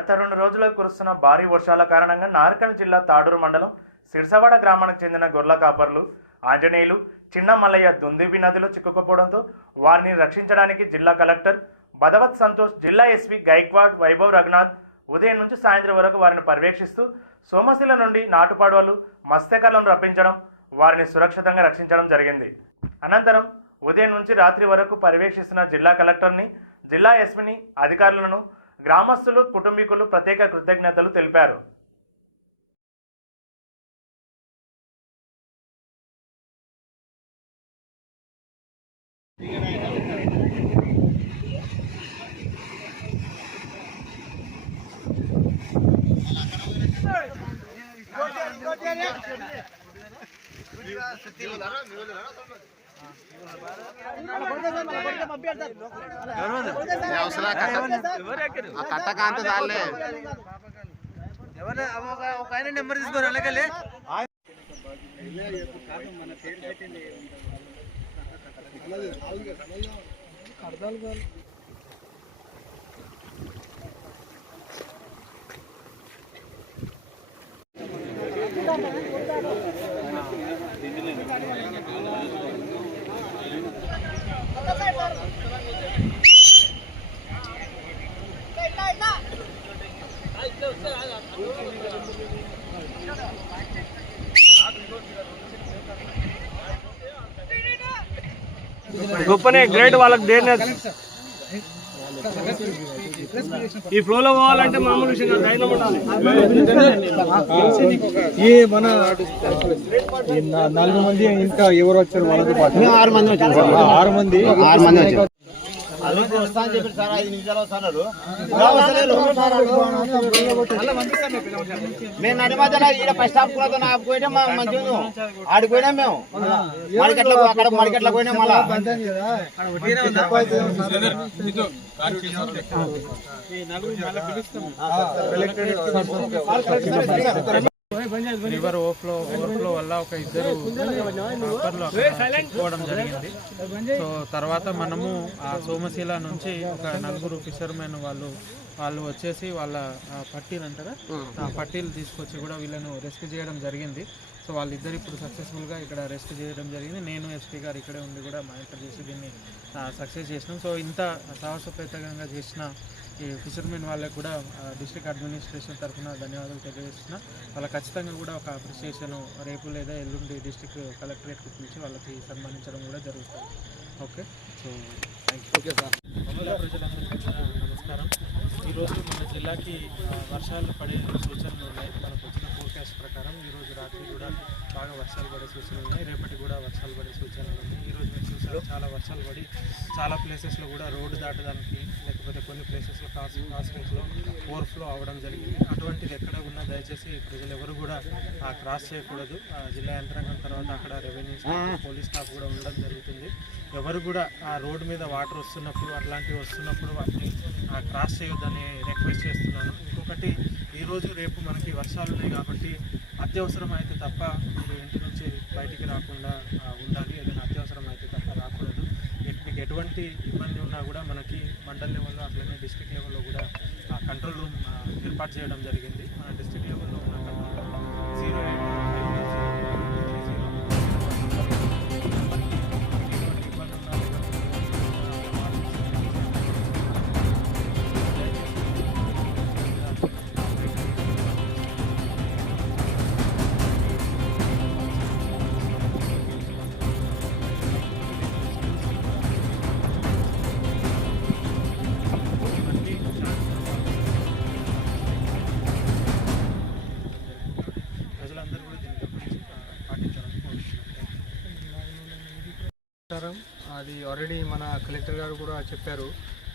గత రెండు రోజులకు కురుస్తున్న భారీ వర్షాల కారణంగా నార్కల్ జిల్లా తాడూరు మండలం సిర్సవాడ గ్రామానికి చెందిన గొర్ల కాపర్లు ఆంజనేయులు చిన్న మల్లయ్య దుందిబి నదిలో చిక్కుకుపోవడంతో వారిని రక్షించడానికి జిల్లా కలెక్టర్ భదవత్ సంతోష్ జిల్లా ఎస్పీ గైక్వాడ్ వైభవ్ రఘునాథ్ ఉదయం నుంచి సాయంత్రం వరకు వారిని పర్యవేక్షిస్తూ సోమశిల నుండి నాటుపాడవలు మత్స్యకాలను రప్పించడం వారిని సురక్షితంగా రక్షించడం జరిగింది. అనంతరం ఉదయం నుంచి రాత్రి వరకు పర్యవేక్షిస్తున్న జిల్లా కలెక్టర్ని జిల్లా ఎస్పీని అధికారులను గ్రామస్తులు కుటుంబీకులు ప్రత్యేక కృతజ్ఞతలు తెలిపారు. ఆ కట్ట కాంత. చాలే ఒక ఆయన నెంబర్ తీసుకోరు అలాగే గొప్పనే గ్రేట్ వాళ్ళకి దేని ఈ ఫ్లోలో పోవాలంటే మామూలు విషయం కాదు, ధైర్యం ఉండాలి. ఈ మన ఈ నా- నలుగురు మంది ఇంకా ఎవరు వచ్చారు వాళ్ళతో పాటు? ఆరు మంది వచ్చారు ఆరు మంది? ఆరు మంది వచ్చారు మేము నడి మధ్యలో ఈడ బస్ స్టాప్ కూడా ఆపుకోయినా మా మంచిగా ఆడిపోయినా మేము. మడికట్ల అక్కడ మడికట్ల పోయినా మళ్ళా. రివర్ ఓవర్ఫ్లో ఓవర్ఫ్లో వల్ల ఒక ఇద్దరు పోవడం అక్కడ జరిగింది. సో తర్వాత మనము ఆ సోమశీల నుంచి ఒక నలుగురు ఫిషర్మెన్ వాళ్ళు వాళ్ళు వచ్చేసి వాళ్ళ పట్టీలు అంటారా? ఆ పట్టీలు తీసుకొచ్చి కూడా వీళ్ళను రెస్క్యూ చేయడం జరిగింది. సో వాళ్ళిద్దరు ఇప్పుడు సక్సెస్ఫుల్గా ఇక్కడ రెస్క్యూ చేయడం జరిగింది. నేను ఎస్పీ గారు ఇక్కడే ఉండి కూడా మానిటర్ చేసి దీన్ని సక్సెస్ చేసినాం. సో ఇంత సాహసోపేతంగా చేసిన ఈ ఫిషర్మెన్ వాళ్ళకి కూడా డిస్ట్రిక్ట్ అడ్మినిస్ట్రేషన్ తరఫున ధన్యవాదాలు తెలియజేస్తున్నా. వాళ్ళకి ఖచ్చితంగా కూడా ఒక అప్రిసియేషన్ రేపు లేదా ఎల్లుండి డిస్ట్రిక్ట్ కలెక్టరేట్కి పిలిచి వాళ్ళకి సన్మానించడం కూడా జరుగుతుంది. Okay so thank you okay sir ప్రజలందరికీ నమస్కారం. ఈరోజు మన జిల్లాకి వర్షాలు పడే సూచనలు ఉన్నాయి. మనకు వచ్చిన ఫోర్కాస్ట్ ప్రకారం ఈరోజు రాత్రి కూడా బాగా వర్షాలు పడే సూచనలు ఉన్నాయి. రేపటి కూడా వర్షాలు పడే సూచనలు ఉన్నాయి. ఈరోజు మీరు చూసారు చాలా వర్షాలు పడి చాలా ప్లేసెస్లో కూడా రోడ్డు దాటడానికి లేకపోతే కొన్ని ప్లేసెస్లో కాస్ కాస్టింగ్స్లో ఓవర్ఫ్లో అవ్వడం జరిగింది. అటువంటిది ఎక్కడ ఉన్నా దయచేసి ప్రజలు ఎవరు కూడా క్రాస్ చేయకూడదు. ఆ, జిల్లా యంత్రాంగం తర్వాత అక్కడ రెవెన్యూ పోలీస్ స్టాఫ్ కూడా ఉండడం జరుగుతుంది. ఎవరు కూడా ఆ రోడ్డు మీద వాటర్ వస్తున్నప్పుడు అట్లాంటివి వస్తున్నప్పుడు వాటిని క్రాస్ చేయొద్దని రిక్వెస్ట్ చేస్తున్నాను. ఇంకొకటి ఈరోజు రేపు మనకి వర్షాలు ఉన్నాయి కాబట్టి అత్యవసరం అయితే తప్ప మీరు ఇంటి నుంచి బయటికి రాకుండా ఉండాలి. ఏదైనా అత్యవసరం అయితే తప్ప రాకూడదు. మీకు ఎటువంటి ఇబ్బంది ఉన్నా కూడా మనకి మండల్ లెవెల్లో అట్లనే డిస్ట్రిక్ట్ లెవెల్లో కూడా ఆ, కంట్రోల్ రూమ్ ఏర్పాటు చేయడం జరిగింది. మన డిస్ట్రిక్ట్ లెవెల్లో ఉన్న కంట్రోల్ రూమ్ జీరో ఎయిట్ ప్రకారం అది ఆల్రెడీ మన కలెక్టర్ గారు కూడా చెప్పారు.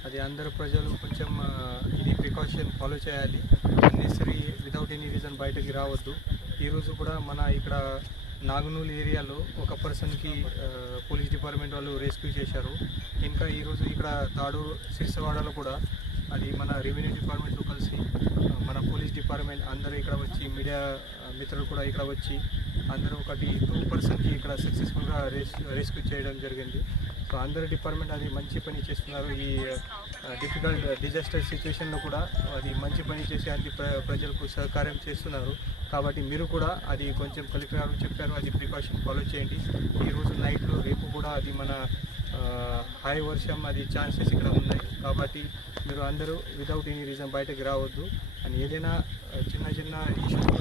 అది అందరు ప్రజలు కొంచెం ఇది ప్రికాషన్ ఫాలో చేయాలి. అన్నెసరీ వితౌట్ ఎనీ రీజన్ బయటకి రావద్దు. ఈరోజు కూడా మన ఇక్కడ నాగనూల్ ఏరియాలో ఒక పర్సన్కి పోలీస్ డిపార్ట్మెంట్ వాళ్ళు రెస్క్యూ చేశారు. ఇంకా ఈరోజు ఇక్కడ తాడు సిరిసవాడలో కూడా అది మన రెవెన్యూ డిపార్ట్మెంట్తో కలిసి మన పోలీస్ డిపార్ట్మెంట్ అందరూ ఇక్కడ వచ్చి మీడియా మిత్రులు కూడా ఇక్కడ వచ్చి అందరూ ఒకటి టూ పర్సన్కి ఇక్కడ సక్సెస్ఫుల్గా రేస్ రెస్క్యూ చేయడం జరిగింది. సో అందరు డిపార్ట్మెంట్ అది మంచి పని చేస్తున్నారు. ఈ డిఫికల్ట్ డిజాస్టర్ సిచ్యువేషన్లో కూడా అది మంచి పని చేసి ప్ర- ప్రజలకు సహకారం చేస్తున్నారు. కాబట్టి మీరు కూడా అది కొంచెం కలెక్టర్ గారు చెప్పారు అది ప్రికాషన్ ఫాలో చేయండి. ఈరోజు నైట్లో రేపు కూడా అది మన హై వర్షం అది ఛాన్సెస్ ఇక్కడ ఉన్నాయి. కాబట్టి మీరు అందరూ వితౌట్ ఎనీ రీజన్ బయటకు రావద్దు. అని ఏదైనా చిన్న చిన్న ఇష్యూ